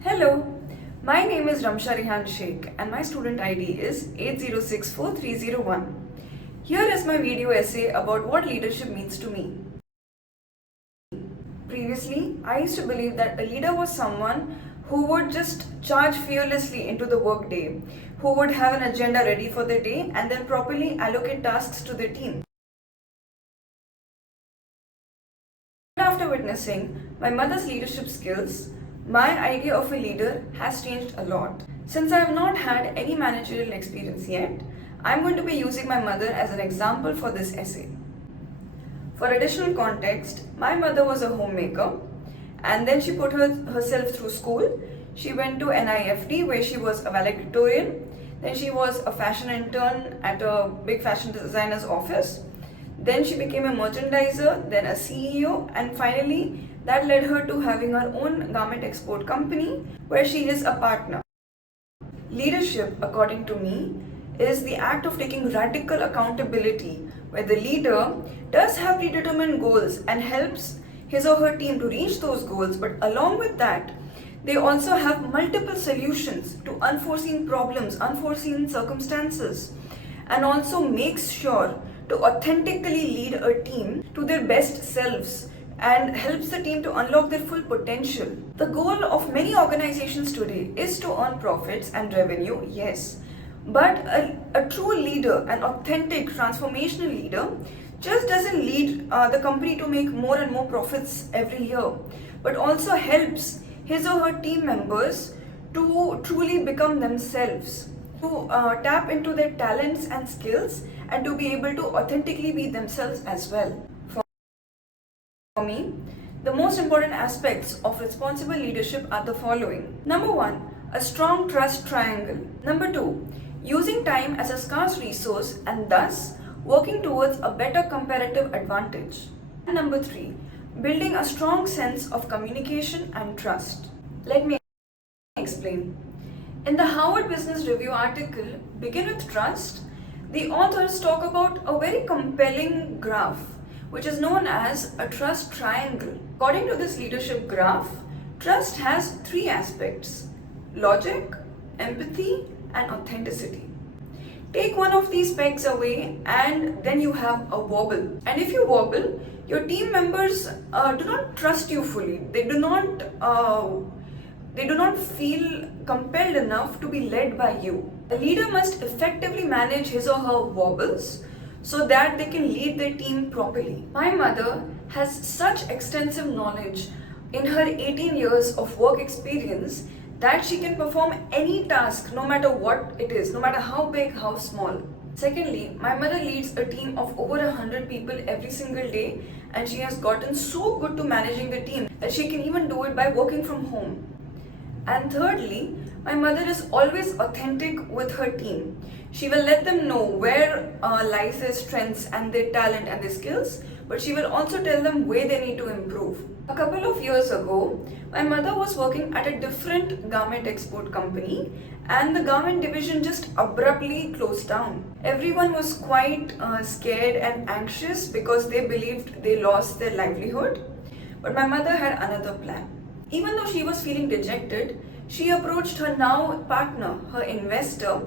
Hello, my name is Ramsha Rihan Sheikh and my student ID is 8064301. Here is my video essay about what leadership means to me. Previously, I used to believe that a leader was someone who would just charge fearlessly into the workday, who would have an agenda ready for the day and then properly allocate tasks to the team. After witnessing my mother's leadership skills, my idea of a leader has changed a lot. Since I have not had any managerial experience yet, I am going to be using my mother as an example for this essay. For additional context, my mother was a homemaker and then she put herself through school. She went to NIFT where she was a valedictorian. Then she was a fashion intern at a big fashion designer's office. Then she became a merchandiser, then a CEO, and finally that led her to having her own garment export company where she is a partner. Leadership, according to me, is the act of taking radical accountability where the leader does have predetermined goals and helps his or her team to reach those goals, but along with that, they also have multiple solutions to unforeseen problems, unforeseen circumstances, and also makes sure to authentically lead a team to their best selves and helps the team to unlock their full potential. The goal of many organizations today is to earn profits and revenue, yes, but a true leader, an authentic transformational leader, just doesn't lead the company to make more and more profits every year, but also helps his or her team members to truly become themselves, to tap into their talents and skills and to be able to authentically be themselves as well. For me, the most important aspects of responsible leadership are the following. Number one, a strong trust triangle. Number two, using time as a scarce resource and thus working towards a better comparative advantage. And number three, building a strong sense of communication and trust. Let me explain. In the Harvard Business Review article, Begin with Trust, the authors talk about a very compelling graph which is known as a trust triangle. According to this leadership graph, trust has three aspects: logic, empathy, and authenticity. Take one of these pegs away and then you have a wobble. And if you wobble, your team members do not trust you fully. They do not feel compelled enough to be led by you. A leader must effectively manage his or her wobbles so that they can lead their team properly. My mother has such extensive knowledge in her 18 years of work experience that she can perform any task no matter what it is, no matter how big, how small. Secondly, my mother leads a team of over 100 people every single day and she has gotten so good to managing the team that she can even do it by working from home. And thirdly, my mother is always authentic with her team. She will let them know where lies their strengths and their talent and their skills, but she will also tell them where they need to improve. A couple of years ago, my mother was working at a different garment export company and the garment division just abruptly closed down. Everyone was quite scared and anxious because they believed they lost their livelihood. But my mother had another plan. Even though she was feeling dejected, she approached her now partner, her investor,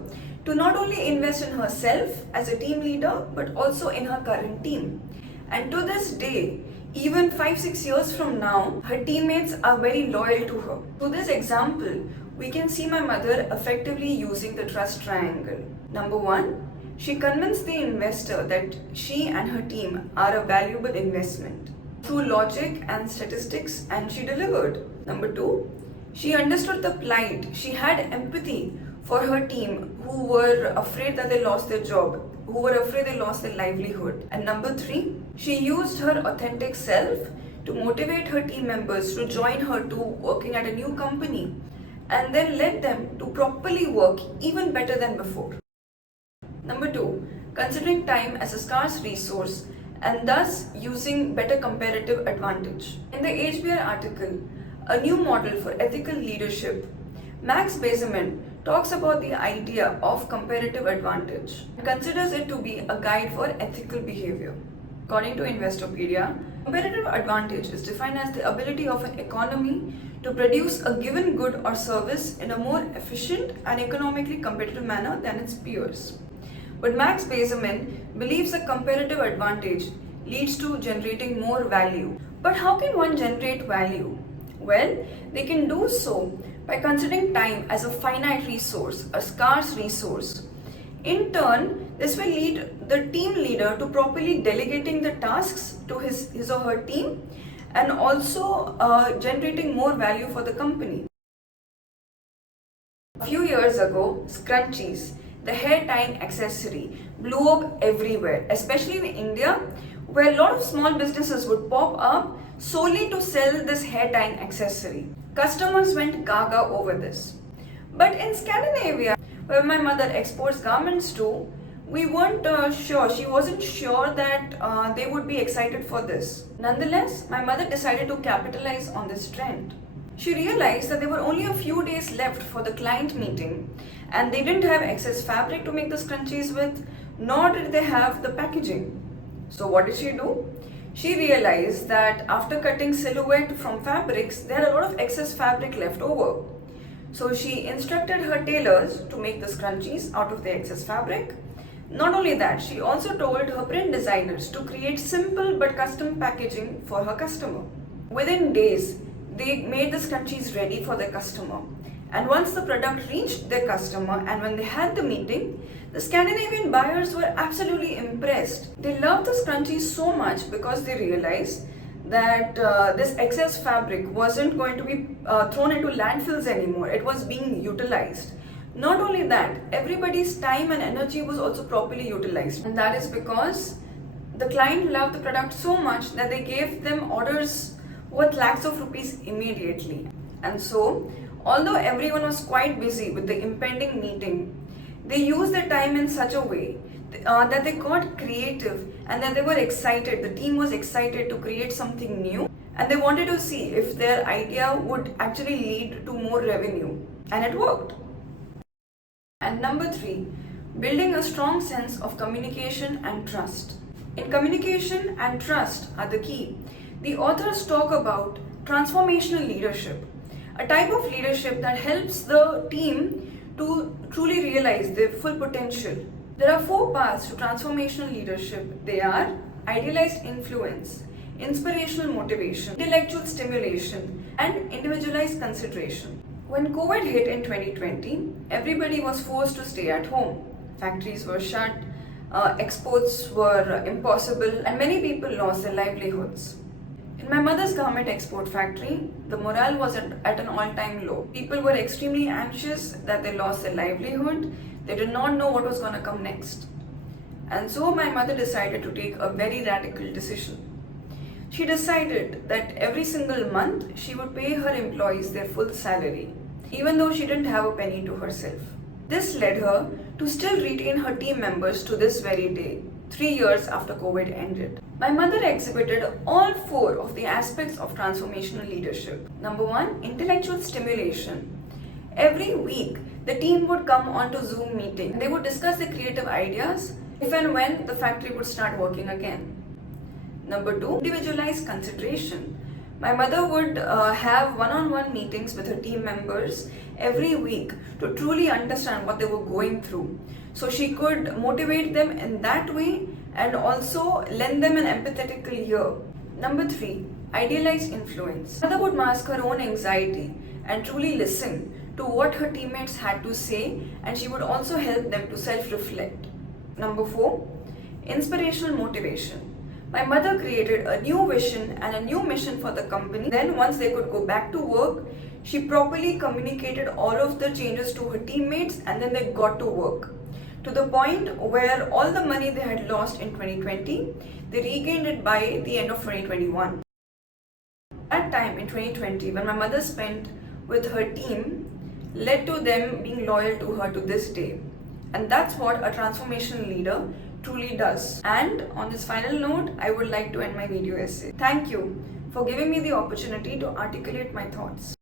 to not only invest in herself as a team leader, but also in her current team. And to this day, even 5-6 years from now, her teammates are very loyal to her. To this example, we can see my mother effectively using the trust triangle. Number one, she convinced the investor that she and her team are a valuable investment through logic and statistics, and she delivered. Number two, she understood the plight. She had empathy for her team who were afraid that they lost their job, who were afraid they lost their livelihood. And number three, she used her authentic self to motivate her team members to join her to working at a new company and then led them to properly work even better than before. Number two, considering time as a scarce resource and thus using better comparative advantage. In the HBR article, A New Model for Ethical Leadership, Max Bezeman talks about the idea of comparative advantage and considers it to be a guide for ethical behavior. According to Investopedia, competitive advantage is defined as the ability of an economy to produce a given good or service in a more efficient and economically competitive manner than its peers. But Max Bazerman believes a competitive advantage leads to generating more value. But how can one generate value? Well, they can do so by considering time as a finite resource, a scarce resource. In turn, this will lead the team leader to properly delegating the tasks to his or her team and also generating more value for the company. A few years ago, scrunchies, the hair tying accessory, blew up everywhere, especially in India, where a lot of small businesses would pop up solely to sell this hair tying accessory. Customers went gaga over this. But in Scandinavia, where my mother exports garments to, we weren't sure. She wasn't sure that they would be excited for this. Nonetheless, my mother decided to capitalize on this trend. She realized that there were only a few days left for the client meeting and they didn't have excess fabric to make the scrunchies with, nor did they have the packaging. So what did she do? She realized that after cutting silhouette from fabrics, there had a lot of excess fabric left over. So she instructed her tailors to make the scrunchies out of the excess fabric. Not only that, she also told her print designers to create simple but custom packaging for her customer. Within days, they made the scrunchies ready for their customer. And once the product reached their customer and when they had the meeting, the Scandinavian buyers were absolutely impressed. They loved the scrunchies so much because they realized that this excess fabric wasn't going to be thrown into landfills anymore. It was being utilized. Not only that, everybody's time and energy was also properly utilized. And that is because the client loved the product so much that they gave them orders worth lakhs of rupees immediately. And so, although everyone was quite busy with the impending meeting, they used their time in such a way that they got creative and that they were excited. The team was excited to create something new and they wanted to see if their idea would actually lead to more revenue. And it worked. And number 3, building a strong sense of communication and trust. In communication and trust are the key. The authors talk about transformational leadership, a type of leadership that helps the team to truly realize their full potential. There are 4 paths to transformational leadership. They are idealized influence, inspirational motivation, intellectual stimulation, and individualized consideration. When COVID hit in 2020, everybody was forced to stay at home. Factories were shut, exports were impossible, and many people lost their livelihoods. In my mother's garment export factory, the morale was at an all-time low. People were extremely anxious that they lost their livelihood. They did not know what was going to come next. And so my mother decided to take a very radical decision. She decided that every single month she would pay her employees their full salary, even though she didn't have a penny to herself. This led her to still retain her team members to this very day, 3 years after COVID ended. My mother exhibited all 4 of the aspects of transformational leadership. Number 1, intellectual stimulation. Every week, the team would come onto Zoom meeting. They would discuss their creative ideas if and when the factory would start working again. Number 2, individualized consideration. My mother would have one-on-one meetings with her team members every week to truly understand what they were going through. So she could motivate them in that way and also lend them an empathetical ear. Number 3, idealized influence. Mother would mask her own anxiety and truly listen to what her teammates had to say, and she would also help them to self-reflect. Number 4, inspirational motivation. My mother created a new vision and a new mission for the company. Then once they could go back to work, she properly communicated all of the changes to her teammates and then they got to work. To the point where all the money they had lost in 2020, they regained it by the end of 2021. That time in 2020, when my mother spent with her team, led to them being loyal to her to this day. And that's what a transformational leader truly does. And on this final note, I would like to end my video essay. Thank you for giving me the opportunity to articulate my thoughts.